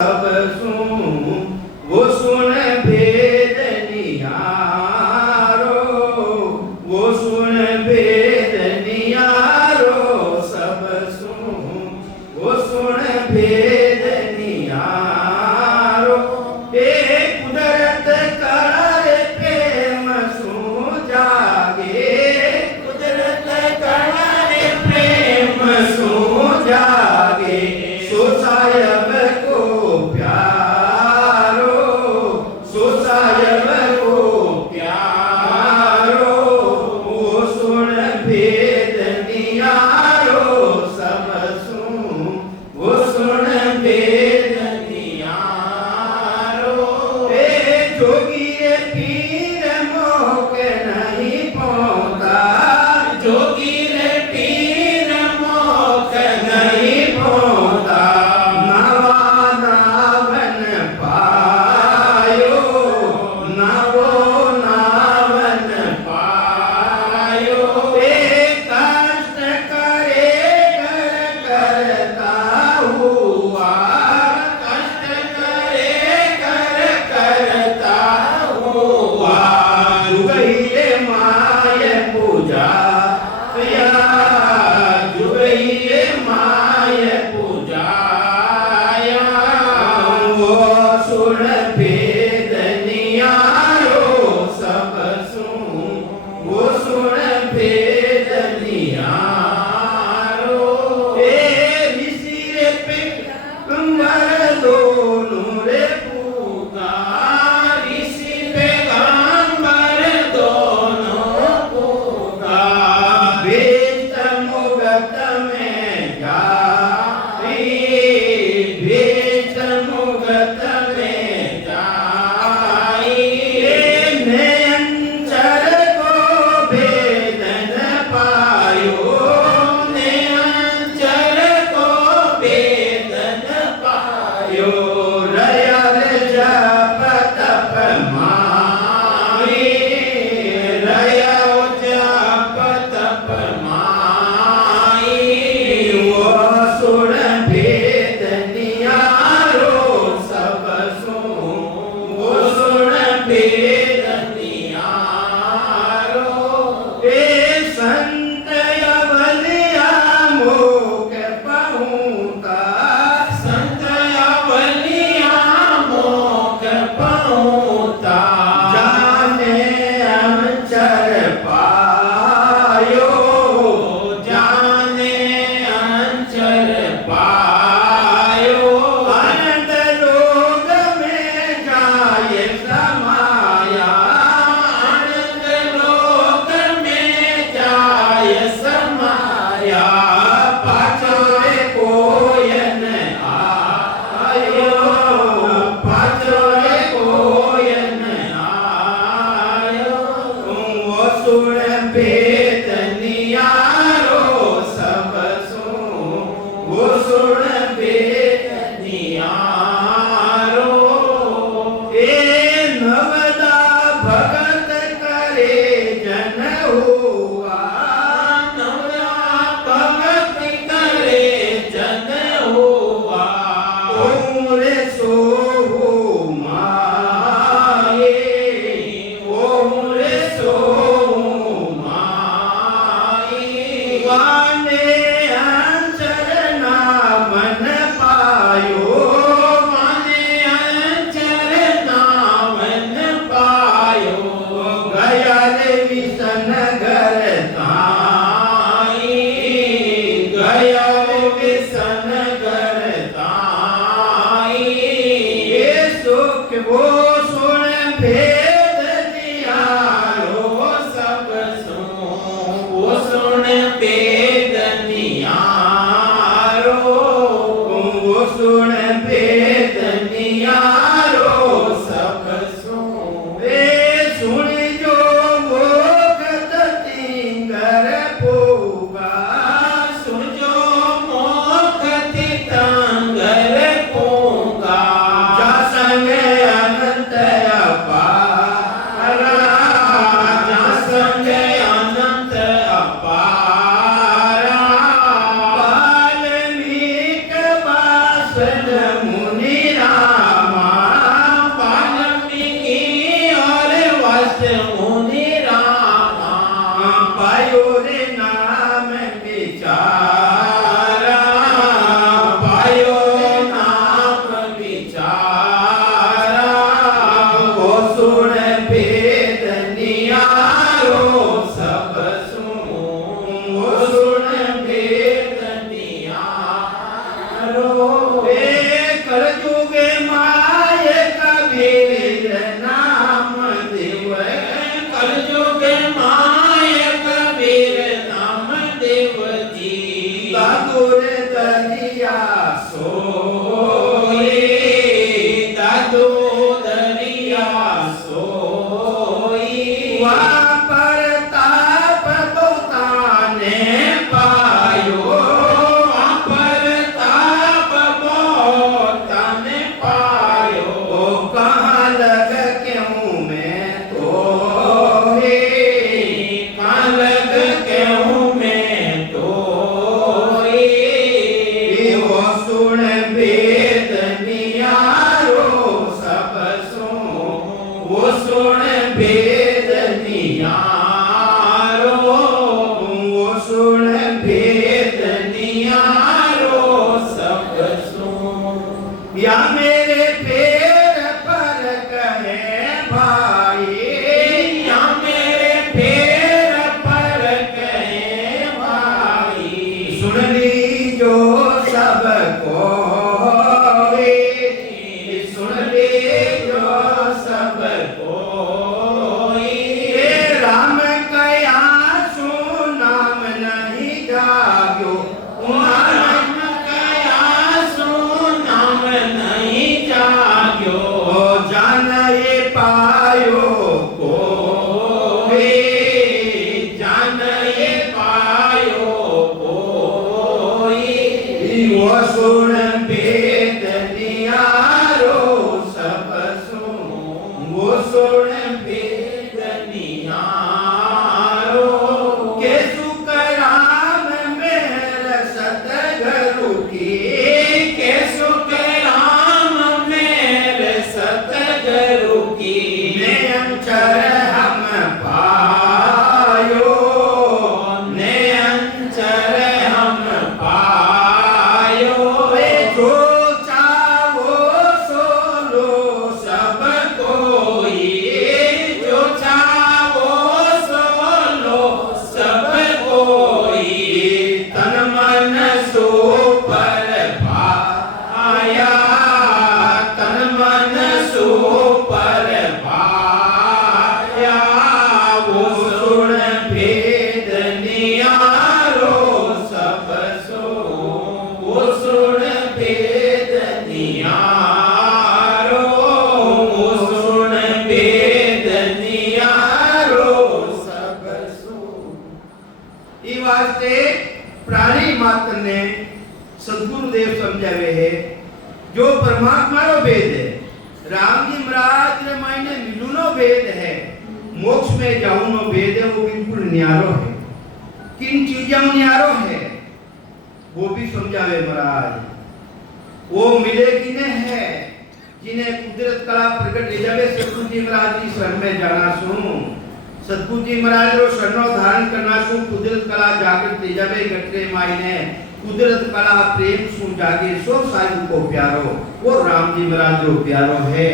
सब सुन वो सुन भेद निहारो, वो सुन भेद निहारो, सब सुन वो सुन भेद निहारो। ए कुदरत करे प्रेम सु जागे, कुदरत करे प्रेम सु जागे, सो सायब को प्यारो, सो सायब को प्यारो, वो सुन भेद निहारो, सब सुन वो सुन भेद निहारो। ए जोगी रे पीर मोह नहीं पहुंचा, जोगी रे पीर मोह नहीं पहुंचा, नवा नावन पायो, नवो नावन पायो। ए कष्ट करे कर करता हुआ, कष्ट करे कर करता हुआ, जुगैये माय पूजा या, जुगैये माय पूजाया, वो सुन भेद निहारो, सब सुन वो सुन भेद निहारो। ए ऋषि रे पैगंबर दोनों रे पुकार, ऋषि पैगंबर दोनों पुकार, वेद मुगत में जाई, वेद मुगत में जाई। नयनचर को भेद न पायो, नयनचर को भेद न पायो, रयल जप तप माई, रयल जप तप माई, वो सुन भेद निहारो, सब सुन वो सुन भेद निहारो। ए संत अवलिया मोक्ष पहुँचा, संत अवलिया मोक्ष पहुँचा, जाने अचर पायो, जाने अचर पायो, अनंत लोक में जाए समाया, अनंत लोक में जाए समाया, पाछोरे कोयन आयो, पाछोरे कोयन आयो, वो सुन भेद निहारो, सब सुन वो सुन भेद निहारो। ए नवदा भगत करे जन हुआ, नवदा भगत करे जन हुआ, ओरे सोहु माये, ओरे सोहु माये, वाने अंचर नामन पायो, वाने अंचर नामन पायो, गया रे विसन घर ताई, गया रे विसन घर ताई, मेरे पैर पर कहे भाई, या मेरे पैर पर कहे भाई, सुन लीजो सबको, सुन लीजो सबको, राम कया सो नाम नहीं जाग्यो, राम कया सो नाम नहीं जाग्यो, जान ये पायो कोई, जान ये पायो कोई, वो सुन भेद नियारो सब सुन, वो सुन भेद नियारो, के सुख राम मेहर सतगुरु की, के सुख राम मेहर सतगुरु की, नेअंचर हम पायो, नेअंचर हम पायो, जो चाहो सो लो सब कोई, जो चाहो सो लो सब कोई, तन मन सो पर पाया, तन मन सो पर पाया, वो सुन भेद नियारो सब सो, वो सुन भेद नियारो, वो सुन भेद नियारो सब सो। ई वास्ते प्राणी मात्र ने सदगुरुदेव समझावे है जो परमात्मा रो भेद है, राम जी महाराज रे मायने मिलू नो भेद है, मोक्ष में जाऊ नो भेद है, वो बिल्कुल न्यारो है। किन चीजों न्यारो है वो भी समझावे महाराज। वो मिले किने है जिन्हें कुदरत कला प्रकट ले जावे सतगुरु जी महाराज की शरण में जाना सु, सतगुरु जी महाराज रो शरणो धारण करना सु, कुदरत कला जागृत ले जावे गटरे मायने, कुदरत कला प्रेम सु जागे सो साधु को प्यारो, वो राम जी महाराज जो प्यारो है।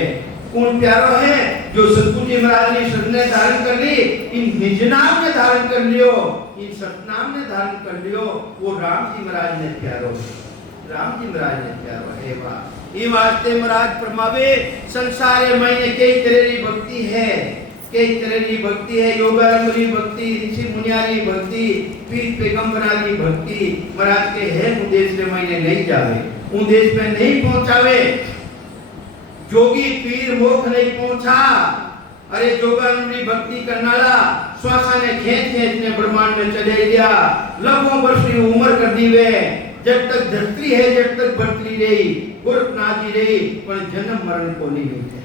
कौन प्यारो है? जो सतगुरु जी महाराज ने शरण ने धारण कर ली, इन निज नाम ने धारण कर लियो, इन सतनाम ने धारण कर लियो, वो राम जी महाराज ने प्यारो, राम जी महाराज ने प्यारो है। वाह ये वास्ते महाराज फरमावे संसार में कई तरह की भक्ति है, कई तरह की भक्ति है, योगारंभरी भक्ति, ऋषि मुनियारी भक्ति, पीर पैगंबरा की भक्ति। महाराज के है उद्देश्य में मैंने नहीं जावे, उद्देश्य में नहीं पहुंचावे, जोगी पीर मोक्ष नहीं पहुंचा। अरे जोगारंभरी भक्ति करनाला श्वासा ने खेच ने ब्रह्मांड में चले गया, लाखों वर्ष की उम्र कर दी वे, जब तक धरती है जब तक बढ़ती रही, गोरखनाथ जी रही, पर जन्म मरण को नहीं मिलते,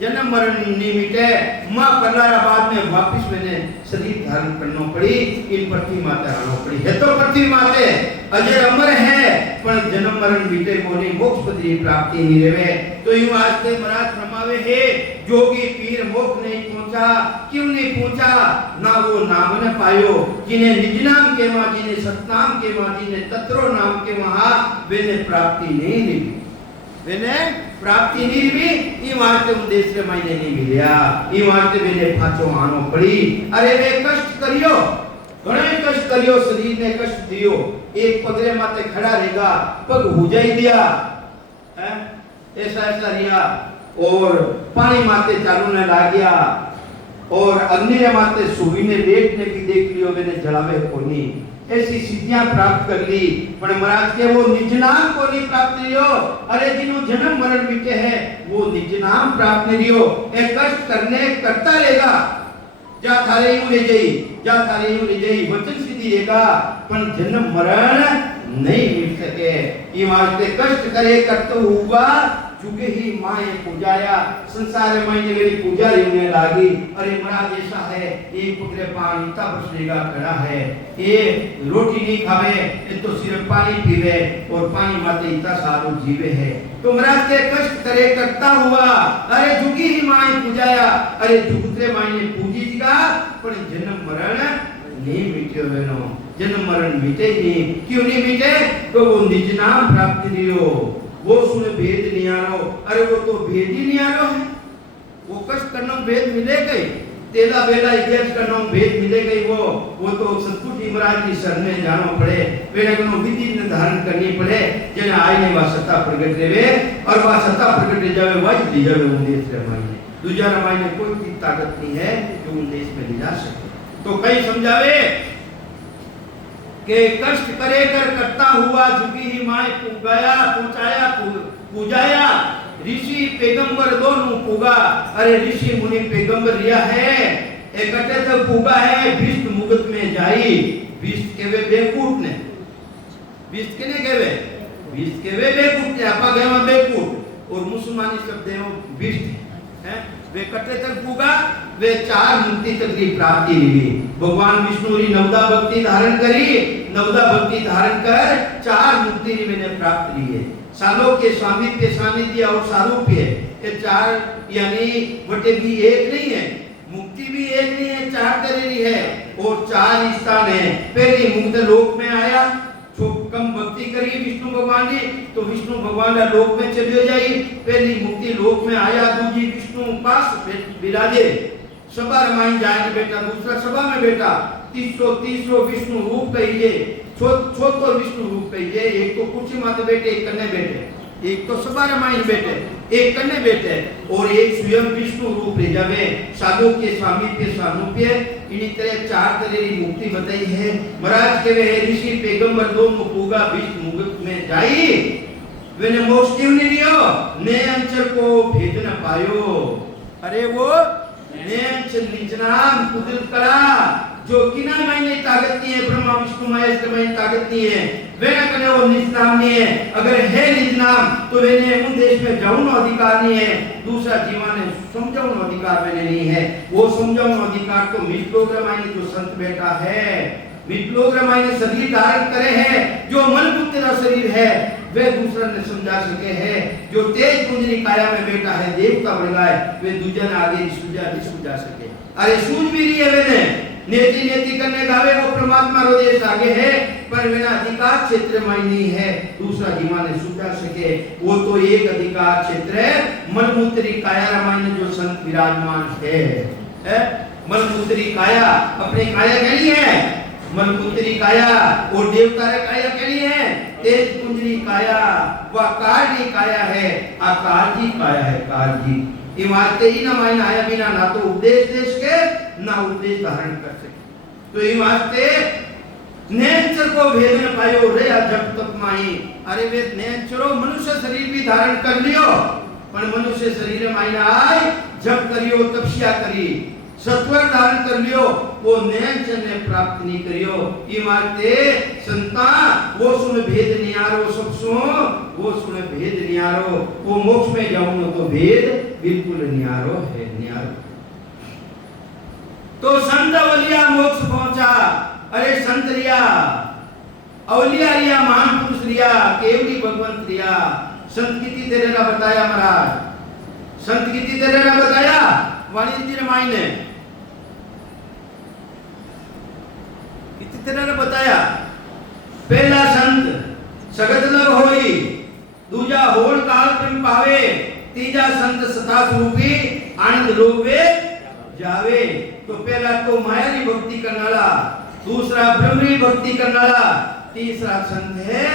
जन्म मरण नहीं मिटे। माँ पल्लाराबाद में वापिस मैंने शरीर धारण करना पड़ी, इन पृथ्वी माता आना पड़ी है, तो पृथ्वी माते अजय अमर है, पर जन्म मरण मिटे को नहीं, मोक्ष पद प्राप्ति नहीं रहे। तो यूं आज से महाराज फरमावे है जोगी पीर मोक्ष नहीं पहुंचा, क्यों नहीं पहुंचा? ना वो नाम न पायो, जिन्हें निज नाम के वहां, जिन्हें सतनाम के वहां, जिन्हें तत्रो नाम के वहां, वे प्राप्ति नहीं मिली, वेने प्राप्ति नहीं भी। ई वास्ते उद्देश्य मायने नहीं मिलिया, ई वास्ते वेने फाचो आनो पड़ी। अरे वे कष्ट करियो, घणे कष्ट करियो, शरीर ने कष्ट दियो, एक पगले माते खड़ा रहेगा, पग हो जाई दिया है, ऐसा ऐसा रिया, और पानी माते चालू ने ला गया, और अग्नि ने माते सुवी ने देखने की देख लियो, वेने जलावे कोनी, ऐसी सिद्धियां प्राप्त कर ली, पर महाराज के वो निज नाम को नहीं प्राप्त लियो। अरे जिन्हों जन्म मरण मिटे हैं वो निज नाम प्राप्त नहीं लियो, एक कष्ट करने करता रहेगा, जा थारे यूं ले जाई, जा थारे यूं ले जाई, वचन सिद्धि रहेगा, पर जन्म मरण नहीं मिल सके। ये वास्ते कष्ट करे करते हुआ चुके ही माए पूजाया, संसार में मेरी पूजा होने लागी। अरे महाराज ऐसा है, एक पुत्र पानी तब बसनेगा खड़ा है, ये रोटी नहीं खावे, ये तो सिर्फ पानी पीवे, और पानी माते इतना सालों जीवे है। तो महाराज के कष्ट करे करता हुआ, अरे झुकी ही माए पूजाया, अरे झुकते माए ने पूजी दिया, पर जन्म मरण नहीं मिटे बहनों, जन्म मरण मिटे नहीं। क्यों नहीं मिटे? तो वो निज नाम प्राप्त लियो, वो सुन भेद नियारो। अरे वो तो भेद ही नियारो है, वो कष्ट करना भेद मिले गई, तेला बेला इतिहास करना भेद मिले गई। वो तो सतपुर जी महाराज की शरण में जाना पड़े, वेने कोनो विधि निर्धारण करनी पड़े, जेने आईने वा सत्ता प्रगट रेवे और वा सत्ता प्रगट ले जावे वाज ली जावे उन्देश रे मायने। दूजा रमाई में कोई की ताकत नहीं है जो उन्देश में ले जा सके। तो कई समझावे के कष्ट करे कर करता हुआ झुकी ही माय पुगाया पहुंचाया पूजाया ऋषि पैगंबर दोनों पुगा। अरे ऋषि मुनि पैगंबर रिया है एकटे तो पुगा है विष्णु मुगत में जाई। विष्णु केवे बेकूट ने, विष्णु केने केवे, विष्णु केवे बेकूट ने, आपा केवा बेकूट और मुसलमानी शब्द है विष्णु है। वे कटे तक पुगा, वे चार मुक्ति तक की प्राप्ति हुई। भगवान विष्णु री नवदा भक्ति धारण करी, नवदा भक्ति धारण कर चार मुक्ति री मैंने प्राप्त की है। सालों के स्वामित्व सानिध्य और सारूप्य ये चार यानी वटे भी एक नहीं है, मुक्ति भी एक नहीं है, चार तरह है और चार स्थान है। पहली मुक्त लोक में आया, जो कम भक्ति करी विष्णु भगवान की तो विष्णु भगवान का लोक में चली जाई। पहली मुक्ति लोक में आया, दूसरी विष्णु पास विराजे सभा रमाई जाए बेटा, दूसरा सभा में बेटा, तीसरो विष्णु रूप कहिए, चौथो विष्णु रूप कहिए। एक तो कुर्सी माते बैठे, एक कन्ने बैठे, एक तो सभा रमाई बैठे, एक कन्ने बैठे और एक स्वयं विष्णु रूप ले जावे। साधु के स्वामी के सानुप्य इन्हीं तरह चार तरह की मुक्ति बताई है। महाराज के वे ऋषि पैगंबर दोनों पुगा विष्णु मुगत में जाई। वे ने मोक्ष क्यों नहीं लियो, ने अंचल को भेद न पायो। अरे वो ने अंचल निजनाम कुदरत करा जो किना मायने ताकत नहीं है, ब्रह्मा विष्णु महेश के मायने ताकत नहीं है, वेना कने वो निज नाम नहीं है। अगर है निज नाम तो वेने उन देश में जाऊनो अधिकार नहीं है, दूसरा जीवन ने समझाऊनो अधिकार वेने नहीं है। वो समझाऊनो अधिकार तो मित्रों मायने जो संत बैठा है, मित्रों मायने शरीर धारण करे है, जो मन बुद्धि का शरीर है वे दूसरा ने समझा सके है। जो तेज कुंजरी काया में बैठा है देवता बन गए, वे दूजन आगे सूझा सके। अरे सूझ भी रही है वेने नेति नेति करने गावे वो परमात्मा रो देश आगे है, पर मेरा अधिकार क्षेत्र में नहीं है, दूसरा जीवा ने सुझा सके। वो तो एक अधिकार क्षेत्र है मनमूत्री काया रामायण जो संत विराजमान है। मनमूत्री काया अपने काया कहनी है, मनमूत्री काया और देवता रे काया कहनी है। तेज कुंजरी काया व कारजी काया है, आकारजी काया है कारजी। इमारते ही ना मायने आया बिना ना तो उपदेश देश के ना उपदेश धारण कर सके। तो इमारते नेचर को भेद न पायो रे जब तक माई। अरे वे नेचरो मनुष्य शरीर भी धारण कर लियो, पर मनुष्य शरीर में मायने आए जब करियो तपस्या करी, सत्वर धारण कर लियो, वो नेचर ने प्राप्त नहीं करियो। इमारते संता वो सुन भेद नियारो सब सो, वो सुन भेद नियारो। वो मोक्ष में जाऊं तो भेद बिल्कुल नियारो है, नियारो। तो संत अवलिया मोक्ष पहुंचा। अरे संत रिया, अवलिया रिया, महान पुरुष रिया, केवली भगवंत रिया। संत कितनी तेरे का बताया महाराज, संत कितनी तेरे का बताया वाणिज्य रामायण ने कितनी तेरे ने बताया। पहला संत सगत लग होई, दूजा होड़ काल प्रेम पावे, तीजा संत सता स्वरूपी आनंद लोवे जावे। तो पहला तो माया की भक्ति करने वाला, दूसरा ब्रह्म की भक्ति करने वाला, तीसरा संत है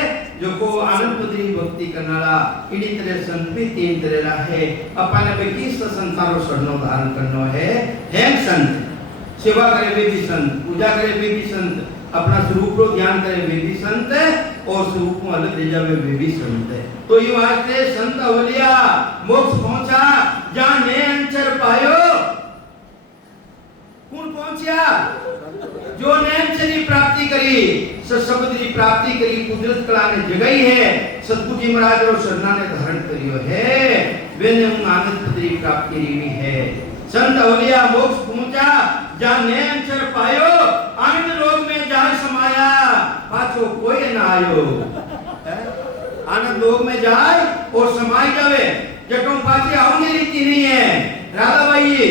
जो को आनंद पदरी भक्ति करने वाला। इन्हीं तरह संत भी तीन तरह है। अपन ने किस संतानो शरणों धारण करना है संत। सेवा करे वे भी संत, पूजा करे वे भी संत, अपना स्वरूप को ध्यान करे वे भी संत है और स्वरूप को अलग ले जावे वे भी संत है। तो ये वास्ते संत अवलिया मोक्ष पहुंचा जहां ने अंचर पायो। कौन पहुंचा? जो ने अंचर की प्राप्ति करी, सशब्द की प्राप्ति करी, कुदरत कला ने जगाई है, सतगुरु जी महाराज और शरणा ने धारण करियो है, वे ने उन आनंद पद की प्राप्ति री है। संत अवलिया मोक्ष पहुंचा जहां ने अंचर पायो, आनंद लोक में जाय समाया, पाछो कोई ना आयो। आनंद लोक में जाए और समाई जावे, जटों पाछे आवनी रीति नहीं है। राधा भाई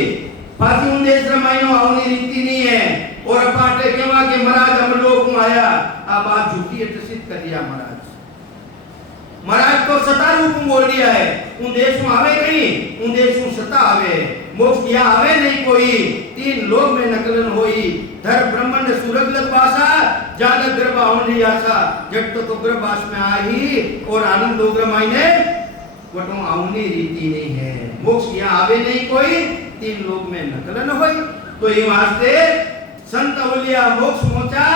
पाछे उन देश रमाइनो आवनी रीति नहीं है। और अपाटे केवा के महाराज हम लोग में आया, आ बात झूठी है प्रसिद्ध कर दिया महाराज। महाराज तो सता रूप में बोल दिया है। उन देश में आवे नहीं, उन देश में सता आवे, मोक्ष या आवे नहीं कोई, तीन लोक में नकलन होई, धर ब्रह्मांड सूरज लग वासा, जान गर्भ आवनी आशा, जट तो गर्भ आस में आई और आनंद उग्र मायने वटो आवनी रीति नहीं है। मोक्ष या आवे नहीं कोई, तीन लोक में नकलन होई। तो ये वास्ते संत अवलिया मोक्ष मोचा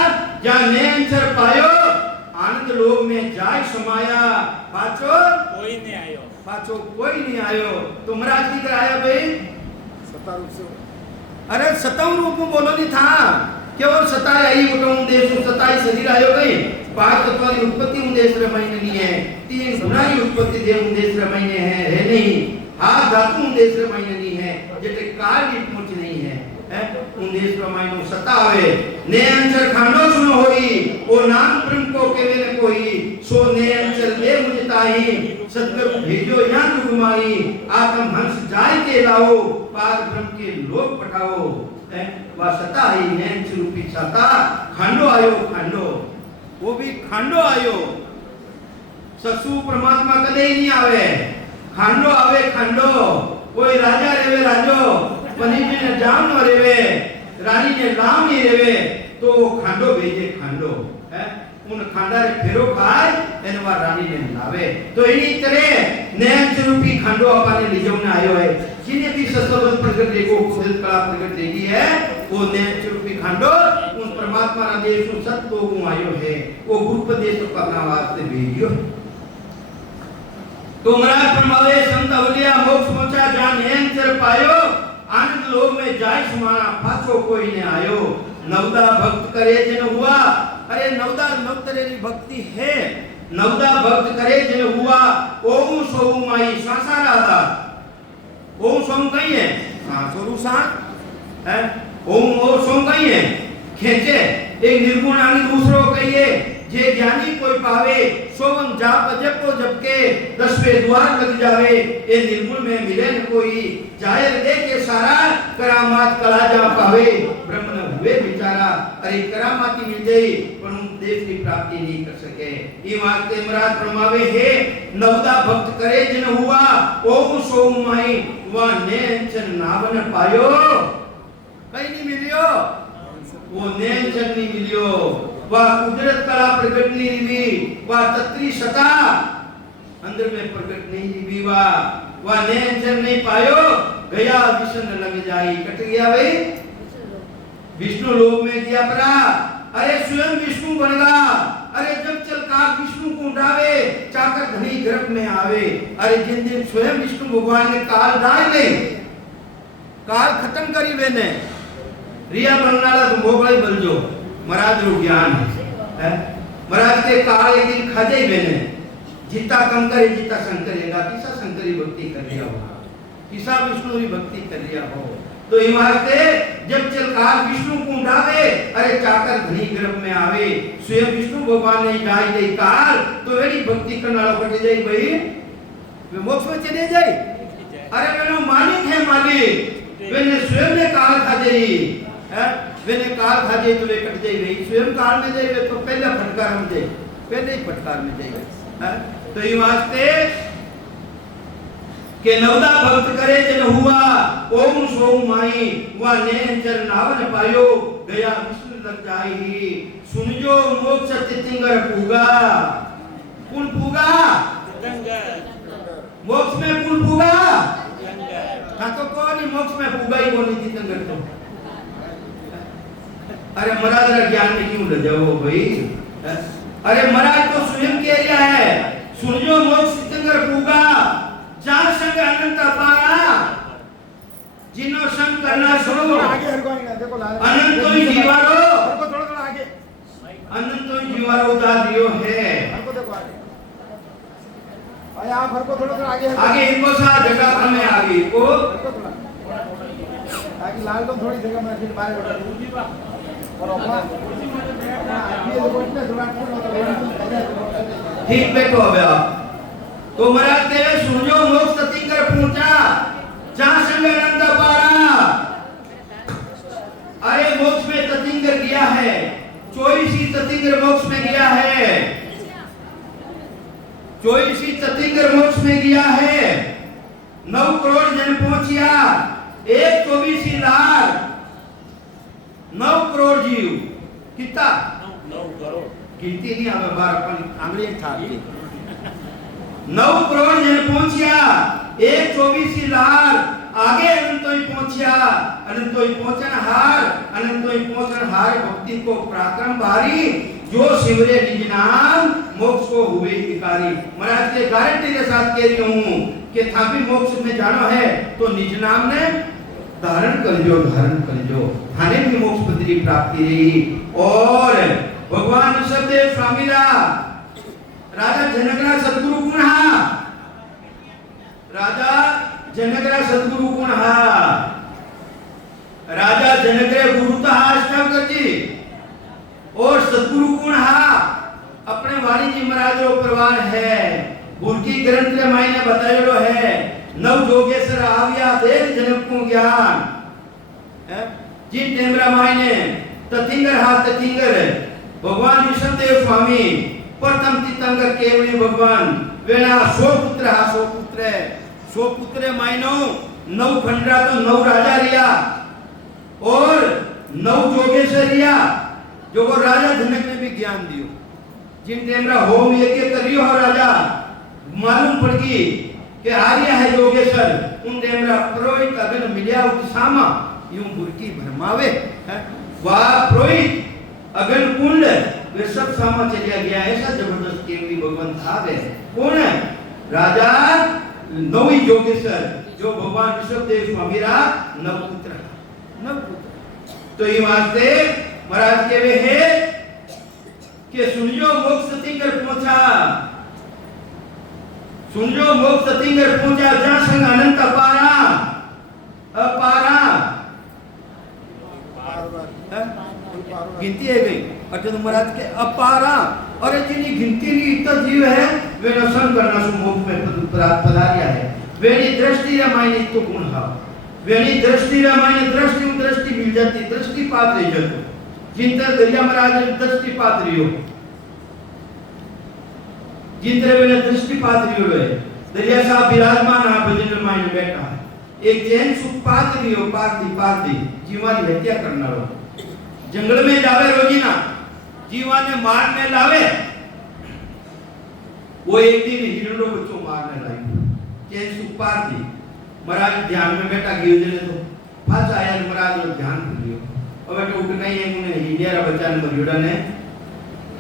जहाँ नेंचर पायो, आनंद लोक में जाय समाया, पाछो कोई नहीं आयो, पाछो कोई नहीं आयो। तो महाराज की कराया भाई सत्ता रूप से, अरे सताऊ रूप में बोलो नहीं था केवल सताई आई उठो देश में सताई शरीर आयो गई, पांच तत्व की उत्पत्ति उदेश रमैने नहीं है, तीन गुना की उत्पत्ति देव उदेश रमैने है नहीं, हाथ धातु उदेश रमैने नहीं है, जैसे काल की पहुंच नहीं है, उदेश रमैनो सतावे ने अंचर खांडो सुनो होई, ओ नाम ब्रह्म को केवल कोई, सो ने अंचर दे मुझताई, सतगुरु भेजो यान घुमाई, आत्म हंस जाय के लाओ, पार ब्रह्म के लोक पठाओ। वह सता ही नैन रूपी सता, खांडो आयो खांडो, वो भी खांडो आयो। ससु परमात्मा कदे ही नहीं आवे, खांडो आवे खांडो। कोई राजा रेवे राजो, पनी ने जाम न रेवे, रानी ने लाम नहीं रेवे, तो वो खांडो भेजे खांडो, उन खांडा रे फेरो खाए एने वा रानी ने लावे। तो इनी तरह नैन रूपी खांडो अपने लिजोने आयो है। जिन्हें भी सत्संग प्रकट देखो, खुद कला प्रकट देखी है, वो नैन रूपी खांडो उन परमात्मा रा देश को सत लोगों आयो है, वो गुरुपदेश करना वास्ते भेजियो। तो महाराज फरमावे संत अवलिया मोक्ष पहुंचा जान नैन चर पायो, आनंद लोक में जाय समाना, पाछो कोई ने आयो। नवदा भक्त करे जिन हुआ, अरे नवदा नवतरेरी भक्ति है, नवदा भक्त करे जिन हुआ, ओम सो माई सासारा दा, ओम सोम कहीं है, हाँ सोरू सांस है, ओम और सोम कहीं है, खेचे एक निर्गुण आनी दूसरो कहिए, जे ज्ञानी कोई पावे, सोम जाप जपो जपके, 10वें द्वार लग जावे, ए निर्गुण में मिले न कोई, जाहिर दे के सारा करामात कला जा पावे, ब्रह्म न हुए बेचारा, अरे करामाती मिल गई पर हम देश की प्राप्ति नहीं कर सके। ये वास्ते महाराज फरमावे है नवदा भक्त करे जिन हुआ, ओम सोम माई वह नेंचन नावन पायो, कहीं नहीं मिलियो, वो नेंचन नहीं मिलियो, वह कुदरत कला प्रकट नहीं हुई, वह तत्री सता अंदर में प्रकट नहीं हुई, वह नेंचन नहीं पायो, गया विष्णु लग जाई, कट गया भाई विष्णु लोक में दिया परा, अरे स्वयं विष्णु बन गया, अरे जब चल काग विष्णु को उठावे, चाकर धनी गर्भ में आवे, अरे जिन दिन स्वयं विष्णु भगवान ने काल डाल ले, काल खत्म करी वेने, रिया बननाला तुम भोगलाई बलजो, महाराज रो ज्ञान है, महाराज के काल एक दिन खाजे वेने, जितना कम करे जितना शंकरेगा, किसा शंकरी भक्ति कर लिया हो, किसा विष्णु की भक्ति कर लिया हो। तो इमारते जब चल काल विष्णु को उठावे, अरे चाकर धनी गर्भ में आवे, स्वयं विष्णु भगवान ने जाय दे काल, तो वेरी भक्ति करना कट जाई भाई, वे मोक्ष में चले जाए, अरे वेनो मालिक है मालिक, वेने स्वयं ने काल खाजे है, वेने काल खाजे तो वे कट जाए भाई, स्वयं काल में जाए तो पहले फटकार में जाए, पहले ही फटकार में जाए। तो ये वास्ते के नवदा भक्त करे जन हुआ, ओम सोम माई वह नेंचर नावन पायो, गया विष्णु लग जाई, सुनजो मोक्ष तितिंगर पूगा, कुल पूगा मोक्ष में कुल पूगा, हाँ तो कौन मोक्ष में पूगा ही कौन तितिंगर तो, अरे महाराज का ज्ञान में क्यों ल जाओ भाई, अरे महाराज तो स्वयं कह रहा है, सुनजो मोक्ष तितिंगर पूगा, जहाँ संग अनंत अपारा, जिन्हों संग करना सुनो, अनंत तो ही जीवारो, अनंत तो ही जीवारो दादियो है, आगे इनको साथ जगह में आगे को, आगे लाल तो थोड़ी जगह में फिर बाहर बैठा, और अपना ठीक बैठो अबे आप। तो महाराज तेरे सुनो मोक्ष तितिंगर पहुंचा, जहां संग अनंत पारा, अरे मोक्ष में तितिंगर गया है, 24 तितिंगर मोक्ष में गया है, 24 में गया है 9 करोड़ जन पहुंचिया 124 लाख 9 करोड़ जीव कितना 9 करोड़ गिनती नहीं हमें बार अपन आंगली था 9 करोड़ जन पहुंचिया 124 लाख आगे अनंतोई पहुंचिया अनंतोई पहुंचन हार भक्ति को पराक्रम भारी जो शिवरे निज नाम मोक्ष को हुए अधिकारी। महाराज के गारंटी के साथ कह रही हूं कि थापी मोक्ष में जाना है तो निज नाम ने धारण कर जो थाने भी मोक्ष पदरी प्राप्ति रही। और भगवान ऋषभदेव स्वामी राजा जनकरा सद्गुरु गुण राजा जनकरा सद्गुरु गुण राजा जनकरे गुरुता अष्टम करती और सद्गुरु गुण अपने वाणी जी महाराज रो प्रवान है गुरकी ग्रंथ के मायने बतायो है नव जोगेश्वर आविया देव जन्म को ज्ञान जिन टेमरा मायने तथिंगर भगवान ऋषभदेव स्वामी प्रथम तीर्थंकर केवली भगवान वेणा सो पुत्र मायनो 9 खंडरा तो 9 राजा रिया और 9 जोगेश्वर रिया जो को राजा जनक ने भी ज्ञान दियो जिन टेमरा होम यज्ञ करियो हो राजा मालूम पड़ गई कि आर्य है योगेश्वर उन टेमरा पुरोहित अगन मिलिया उत्सामा यूं बुरकी भरमावे वाह पुरोहित अगन कुंड वे सब सामा चलिया गया ऐसा जबरदस्त केवली भगवान था वे कौन है राजा नवी योगेश्वर जो भगवान ऋषभदेव स्वामी रा नवपुत्र तो ये वास्ते महाराज के वे है कि सुनियो मोक्ष तिंगर पहुंचा जहां संग अनंत अपारा गिनती है गई अर्जुन महाराज के अपारा और जिनी गिनती नहीं इतना जीव है वे नसन करना सुमोख में पधारिया है वेनी दृष्टि रामायण तो गुण हा वेनी दृष्टि रामायण दृष्टि मिल जाती दृष्टि पात रही जातो जिनते दरिया महाराज दृष्टि पात रही हो जिनते वे दृष्टि पात रही हो दरिया साहब विराजमान है भजन रामायण बैठा एक जैन सुख पात रही हो पाती जीवानी हत्या करना रो जंगल में जावे रोजीना जीवा ने मारने लावे वो एक दिन हिरणो बच्चों मारने लाई चैन सुपार थी महाराज ध्यान में बैठा गिर देने तो फंस आया महाराज ने ध्यान कर लियो और बेटा उठ नहीं है उन्हें हिंडिया बच्चा ने मरियोड़ा ने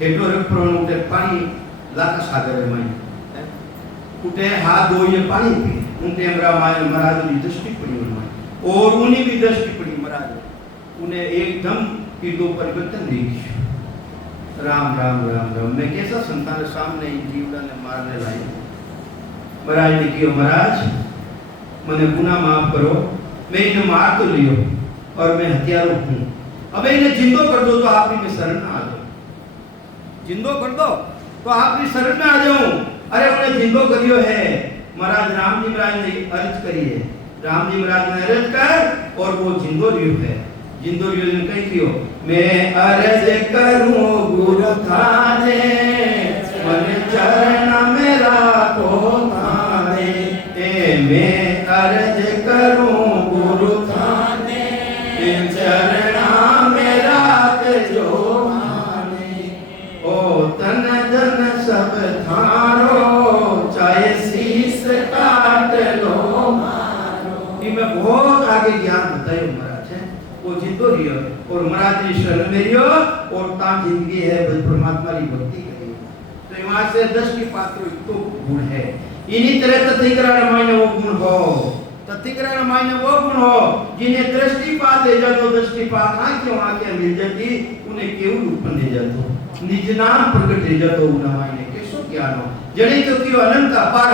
हेटो रख प्रोन उठे पानी लाका सागर में उठे हाथ धो ये पानी पी उनके महाराज की दृष्टि पड़ी उन्हें और उन्हीं भी दृष्टि पड़ी महाराज उन्हें एकदम की दो परिवर्तन देखी राम राम राम राम मैं कैसा संतान सामने जीवड़ा ने मारने लाई महाराज ने कियो महाराज मैंने गुनाह माफ करो मैं इन्हें मार तो लियो और मैं हत्यारा हूं अब इन्हें जिंदो कर दो तो आप भी शरण में आ जाओ जिंदो कर दो तो आप भी शरण में आ जाऊं अरे उन्हें जिंदो करियो है महाराज राम जी महाराज ने अर्ज करी है राम जी महाराज ने अर्ज कर और वो जिंदो रियो है जिंदो रियो ने कही कियो मैं अर्ज करूं गुरु थाने मन चरण मेरा को माने मैं अर्ज करूं गुरु थाने चरण मेरा जो माने ओ तन जन सब थारो चाहे शीस काट लो मारो ये मैं बहुत आगे ज्ञान बतायो महाराज है वो जिंदो रियो और महाराज ने शरण में रियो और ता जिंदगी है परमात्मा की भक्ति करी तो वहां से 10 की पात्र तो गुण है इन्हीं तरह तथिकरण मायने वो गुण हो तथिकरण मायने वो गुण हो जिन्हें दृष्टिपात ले जातो दृष्टिपात आंखें आंखें मिल जाती उन्हें केवल उत्पन्न ले जातो निज नाम प्रकट ले जातो उन्हें मायने कैसो ज्ञान हो जड़ी तो कियो अनंत अपार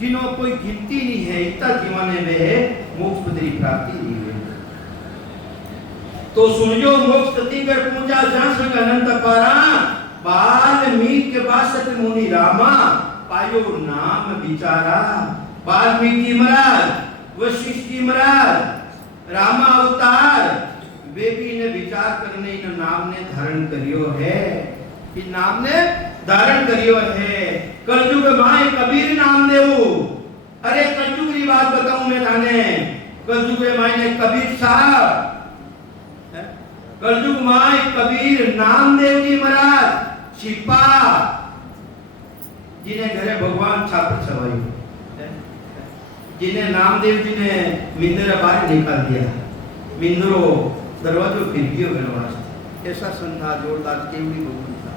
जिन्हों कोई गिनती नहीं है इतना जीवन में मोक्ष पदरी प्राप्ति नहीं हुई तो सुनियो मोक्ष तथिकर पूजा जहां संग अनंत अपारा वाल्मीकि के 62 मुनि रामा पायो नाम विचारा वाल्मीकि महाराज वशिष्ठ जी महाराज रामा अवतार वे भी ने विचार करने इन नाम ने धारण करियो है इन नाम ने धारण करियो है कलयुग माए कबीर नाम देऊ। अरे कलयुग की बात बताऊं मैं थाने, कलयुग माए ने कबीर साहब, कलयुग माए कबीर नामदेव जी महाराज छिपा, जिन्हें घरे भगवान छापर छवाई, जिन्हें नामदेव जी ने मिंदरा बाहर निकाल दिया, मिंदरो दरवाजो फिर गयो बनवास, ऐसा संधा जोरदार केवड़ी भगवान था।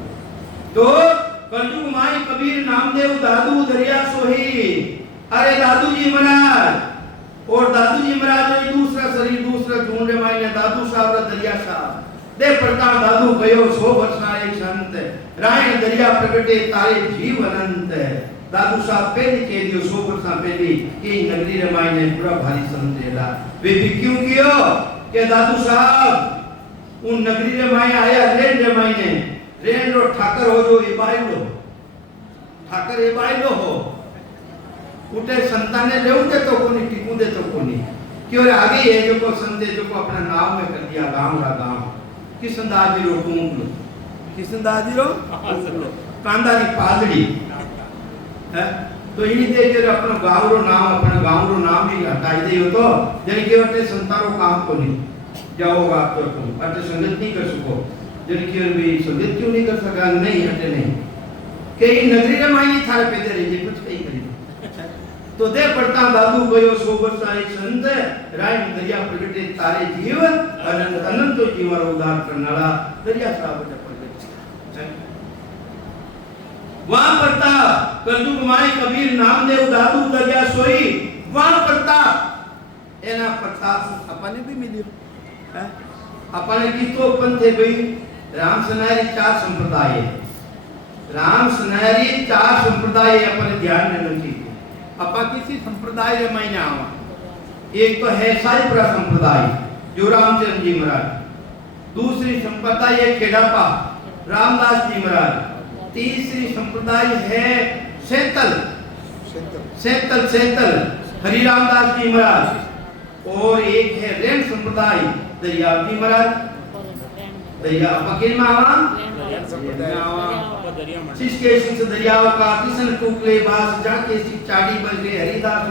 तो कलयुग माई कबीर नामदेव दादू दरिया सोही। अरे दादू जी महाराज और दादू जी महाराज दूसरा शरीर दूसरा ढूंढे माई ने दादू साहब दरिया साहब दे पड़ता दादू गयो 100 वर्षना एक संत रायण दरिया प्रगटे तारे जीव अनंत। दादू साहब पहले कह दियो 100 वर्षा पहले कि नगरी रे माई ने पूरा भारी संत लेला। वे भी क्यों कियो कि दादू साहब उन नगरी रे माई आया रेन रे माई ने रेन रो ठाकर हो जो इबाइलो ठाकर इबाइलो हो उठे संताने लेउते तो कोनी टिकुदे तो कोनी क्यों आगे ये जो को संदे जो को अपना नाम में कर दिया गांव रा गांव किसंदाजी रो टूंकलो किसंदाजी रो कांदारी पादड़ी है। तो इनी दे के अपना गांव रो नाम ही हटाई दियो तो जन के अटे संतारो काम कोनी जाओ आप तो तुम अटे संगत नहीं कर सको जन के भी संगत क्यों नहीं कर सका नहीं हटे नहीं के नगरी रे माई थारे पेदे रही कुछ कहीं करी तो दे पड़ता दादू गयो 100 वर्षा एक संत राय दरिया प्रगटे तारे जीव अनंत अनंत जीवन उद्धार करनाला दरिया साहब प्रगट वहां पड़ता कलयुग माई कबीर नामदेव दादू दरिया सोई वहां पड़ता एना प्रताप अपने भी मिलियो है अपने की तो पंथे भाई राम सनारी 4 संप्रदाय राम सनारी 4 संप्रदाय अपने ध्यान में रखी अपा किसी संप्रदाय रे मायने आवा। एक तो है साईपुरा संप्रदाय जो रामचंद्र जी महाराज, दूसरी संप्रदाय है खेड़ापा रामदास जी महाराज, तीसरी संप्रदाय है सेंतल सेंतल सेंतल हरि रामदास जी महाराज और एक है रेन संप्रदाय दरियाव जी महाराज दरिया पकिन में आवा शिष्के सिंह दरियाव का किशन टुकले बास जाके सिंह चाड़ी बजे हरिदास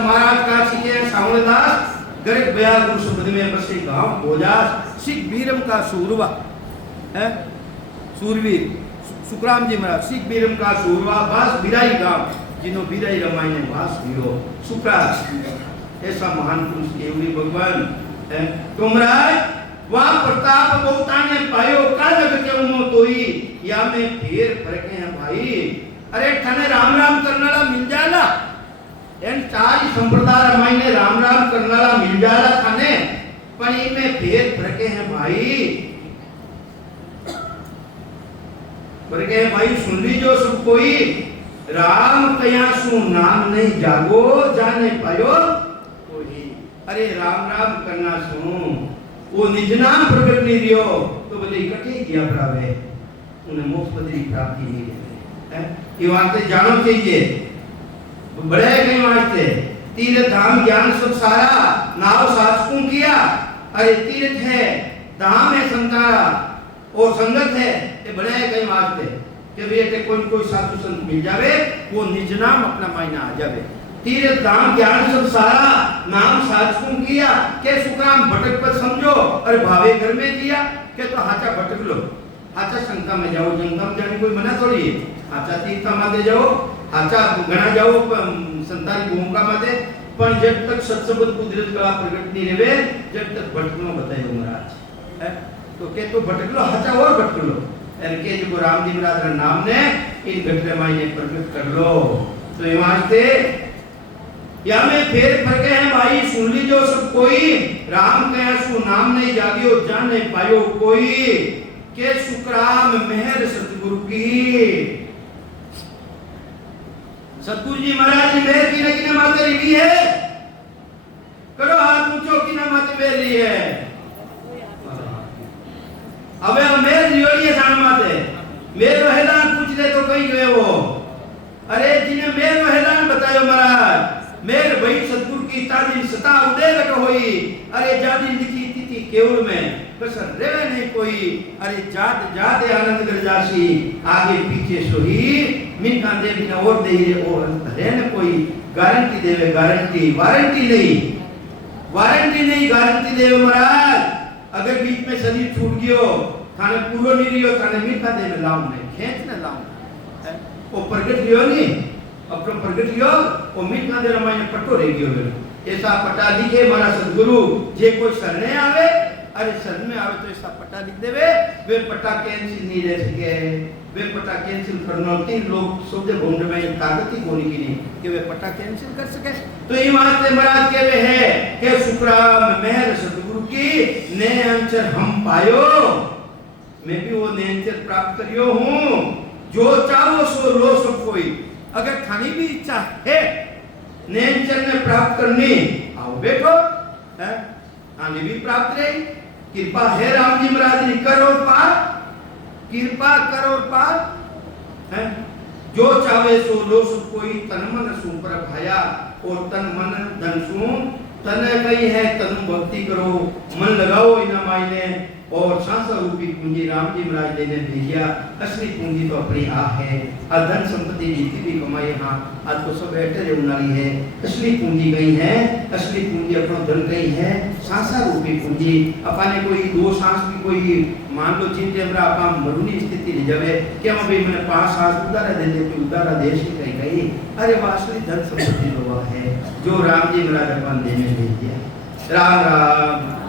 महाराज का सिके सावणदास गरक बयाल गुरु शब्द में बसे गांव भोजास सिख बीरम का सूरवा है सूरवीर सुखराम जी महाराज सिख बीरम का सूरवा बास बिराई गांव जिन्हों बिराई रमाई ने बास हीरो सुखराज ऐसा महान पुरुष केवली भगवान है। तो महाराज वहां प्रताप बहुता ने पायो का जग के उनो तोई या में फेर फरके हैं भाई। अरे थाने राम राम करनाला मिल जाला एन 4 संप्रदाय मायने राम राम करनाला मिल जाला थाने पण इनमें फेर फरके हैं भाई फरके हैं भाई सुन लीजो सब कोई राम कया सु नाम नहीं जागो जाने पायो कोई। अरे राम राम करना सुनो वो निज नाम प्रकट नहीं रियो तो बोले इकट्ठे किया प्रावे उन्हें मोक्ष पद की प्राप्ति नहीं है। ये बातें जानो चाहिए बड़े कहीं वास्ते तीर्थ धाम ज्ञान सब सारा नाव साधकों किया। अरे तीर्थ है धाम है संतारा और संगत है ये बड़े कहीं वास्ते कि बेटे कोई साधु संत मिल जावे वो निज नाम अपना मायना आ जावे। तीर्थ धाम ज्ञान सब सारा नाम साधकों किया के सुखराम भटक पर समझो और भावे घर में किया के तो हाचा भटक लो हाचा शंका में जाओ जनता में जाने कोई मना थोड़ी है हाचा तीर्थ माते जाओ हाचा गणा जाओ संतान भूमिका माते पर जब तक सत्सबद कुदरत कला प्रकट नहीं रहे जब तक भटकनो बताए महाराज है तो के तो भटक लो हाचा और भटक लो और के जो राम जी महाराज नाम ने इन घटले मायने प्रकट कर लो। तो ये वास्ते या में फेर फरके हैं भाई सुन लीजो सब कोई राम कया सु नाम नहीं जागियो जान नहीं पायो कोई के सुखराम मेहर सतगुरु की। सतगुरु जी महाराज की मेहर की किने माते रही है करो हाथ ऊंचो किने माते मेहर रही है अबे मेहर रियोड़ी है जान माते मेरे हैदान पूछ ले तो कहीं गए वो। अरे जिन्हें मेरे हैदान बतायो महाराज मेरे भाई सतगुरु की ताजी सता उदेगट होई। अरे जादी लिखी तिथि केवल में कसर रेवे नहीं कोई। अरे जात जाते आनंद कर जासी आगे पीछे सोही मीठा दे बिना और दे रे और रहने कोई गारंटी देवे वारंटी नहीं गारंटी देवे महाराज। अगर बीच में शरीर छूट गयो थाने पूरो नहीं रियो थाने मीठा देवे लाऊं नहीं खेच ने लाऊं वो प्रगट लियो नहीं अपनो प्रगट लियो वो मीठा दे रमाई पट्टो रह गयो ऐसा पट्टा लिखे हमारा सदगुरु जे कोई शरणे आवे अरे शरण में आवे तो ऐसा पट्टा लिख देवे वे पट्टा कैंसिल नहीं रह सके वे पट्टा कैंसिल करना 3 लोग सोचे भूंड में ताकत ही कोनी की नहीं कि वे पट्टा कैंसिल कर सके। तो ये वास्ते महाराज के वे है कि शुक्राम मेहर सदगुरु की ने अंचर हम पायो मैं भी वो ने अंचर प्राप्त करियो हूं जो चाहो सो लो सब कोई। अगर थानी भी इच्छा है ने अंचर ने प्राप्त करनी आओ बैठो है आने भी प्राप्त रही कृपा है राम जी महाराज जी करो पार कृपा करो पार है जो चाहे सो लो सब कोई तन मन सु पर भाया और तन मन धन सु तन कही है तनु भक्ति करो मन लगाओ इना मायने और सांसा रूपी पूंजी राम जी महाराज जी ने भेजिया। असली पूंजी तो अपनी आ है धन संपत्ति जीती भी कमाई हाँ आज तो सब बैठे उनारी है असली पूंजी गई है असली पूंजी अपना धन गई है सांसा रूपी पूंजी अपने कोई 2 सांस भी कोई मान लो चिंते हमरा अपा मरुनी स्थिति ले जावे क्या भाई मैंने 5 सांस उधारा दे दे उधारा देश ही कहीं कहीं अरे वासली धन संपत्ति लोवा है जो राम जी महाराज अपन देने भेज दिया। राम राम।